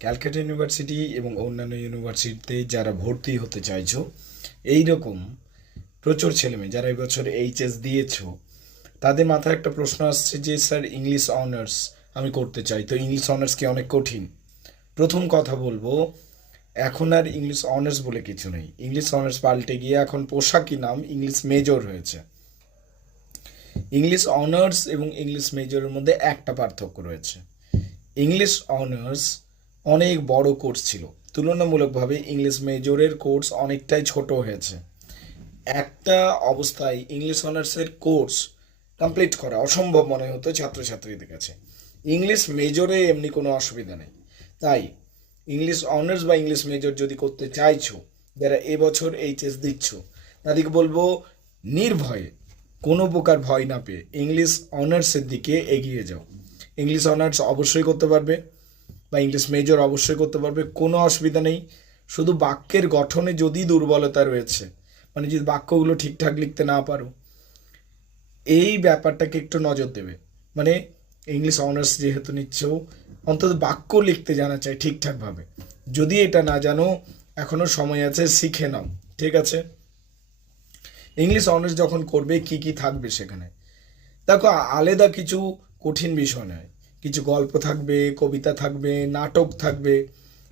Calcutta university এবং অন্যান্য ইউনিভার্সিটিতে যারা ভর্তি হতে চাইছো, এই রকম প্রচুর ছেলেমেয়ে যারা এবছর এইচএস দিয়েছো, তাদের মাথায় একটা প্রশ্ন আসছে যে স্যার ইংলিশ অনার্স আমি করতে চাই, তো ইংলিশ অনার্স কি অনেক কঠিন? প্রথম কথা বলবো, এখন আর ইংলিশ অনার্স বলে কিছু নেই। ইংলিশ অনার্স পাল্টে গিয়ে এখন পোশাকি নাম ইংলিশ মেজর হয়েছে। ইংলিশ অনার্স এবং ইংলিশ মেজরের মধ্যে একটা পার্থক্য রয়েছে। ইংলিশ অনার্স অনেক বড় কোর্স ছিল, তুলনামূলকভাবে ইংলিশ মেজরের কোর্স অনেকটাই ছোট হয়েছে। একটা অবস্থায় ইংলিশ অনার্সের কোর্স কমপ্লিট করা অসম্ভব মনে হতো ছাত্রছাত্রীদের কাছে। ইংলিশ মেজরে এমনি কোনো অসুবিধা নেই। তাই ইংলিশ অনার্স বা ইংলিশ মেজর যদি করতে চাইছো, যারা এবছর এইচএস দিচ্ছ, তাদেরকে বলবো নির্ভয়ে, কোনো প্রকার ভয় না পেয়ে ইংলিশ অনার্সের দিকে এগিয়ে যাও। ইংলিশ অনার্স অবশ্যই করতে পারবে বা ইংলিশ মেজর অবশ্যই করতে পারবে, কোনো অসুবিধা নেই। শুধু বাক্যের গঠনে যদি দুর্বলতা রয়েছে, মানে যদি বাক্যগুলো ঠিকঠাক লিখতে না পারো, এই ব্যাপারটাকে একটু নজর দেবে। মানে ইংলিশ অনার্স যেহেতু নিচ্ছ, অন্তত বাক্য লিখতে জানা চাই ঠিকঠাকভাবে। যদি এটা না জানো, এখনও সময় আছে, শিখে নাও, ঠিক আছে? ইংলিশ অনার্স যখন করবে কি কি থাকবে সেখানে, দেখো আলাদা কিছু কঠিন বিষয় নয়, কিছু গল্প থাকবে, কবিতা থাকবে, নাটক থাকবে,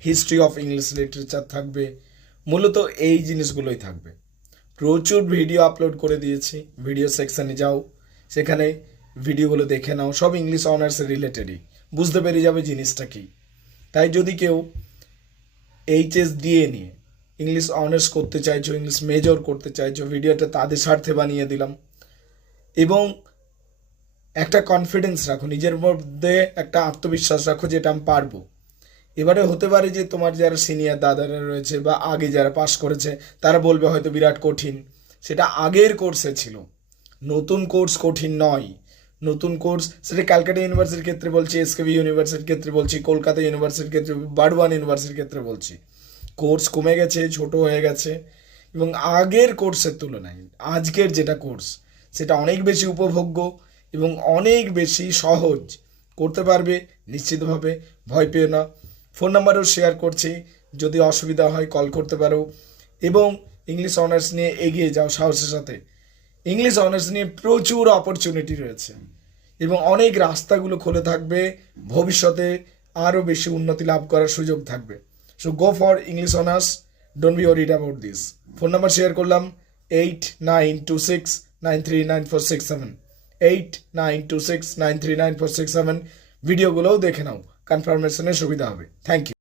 হিস্ট্রি অফ ইংলিশ লিটারেচার থাকবে, মূলত এই জিনিসগুলোই থাকবে। প্রচুর ভিডিও আপলোড করে দিয়েছি, ভিডিও সেকশানে যাও, সেখানে ভিডিওগুলো দেখে নাও, সব ইংলিশ অনার্স রিলেটেডই, বুঝতে পেরে যাবে জিনিসটা কি। তাই যদি কেউ এইচএস দিয়ে নিয়ে ইংলিশ অনার্স করতে চাইছো, ইংলিশ মেজর করতে চাইছো, ভিডিওটা তাদের স্বার্থে বানিয়ে দিলাম। এবং একটা কনফিডেন্স রাখো, নিজের মধ্যে একটা আত্মবিশ্বাস রাখো যে এটা আমি পারবো। এবারে হতে পারে যে তোমার যারা সিনিয়র দাদারা রয়েছে বা আগে যারা পাস করেছে, তারা বলবে হয়তো বিরাট কঠিন, সেটা আগের কোর্সে ছিল। নতুন কোর্স কঠিন নয়। নতুন কোর্স, সেটা ক্যালকাটা ইউনিভার্সিটির ক্ষেত্রে বলছি, এসকেবি ইউনিভার্সিটির ক্ষেত্রে বলছি, কলকাতা ইউনিভার্সিটির ক্ষেত্রে, বারওয়ান ইউনিভার্সিটির ক্ষেত্রে বলছি, কোর্স কমে গেছে, ছোট হয়ে গেছে। এবং আগের কোর্সের তুলনায় আজকের যেটা কোর্স, সেটা অনেক বেশি উপভোগ্য এবং অনেক বেশি সহজ। করতে পারবে নিশ্চিতভাবে, ভয় পেও না। ফোন নাম্বারও শেয়ার করছি, যদি অসুবিধা হয় কল করতে পারো। এবং ইংলিশ অনার্স নিয়ে এগিয়ে যাও সাহসের সাথে। ইংলিশ অনার্স নিয়ে প্রচুর অপরচুনিটি রয়েছে এবং অনেক রাস্তাগুলো খুলে থাকবে, ভবিষ্যতে আরও বেশি উন্নতি লাভ করার সুযোগ থাকবে। So go for English honours, don't be worried about this. Phone number share করলাম 8926939467, 8926939467। ভিডিওগুলোও দেখে নাও, কনফার্মেশনের সুবিধা হবে। Thank you.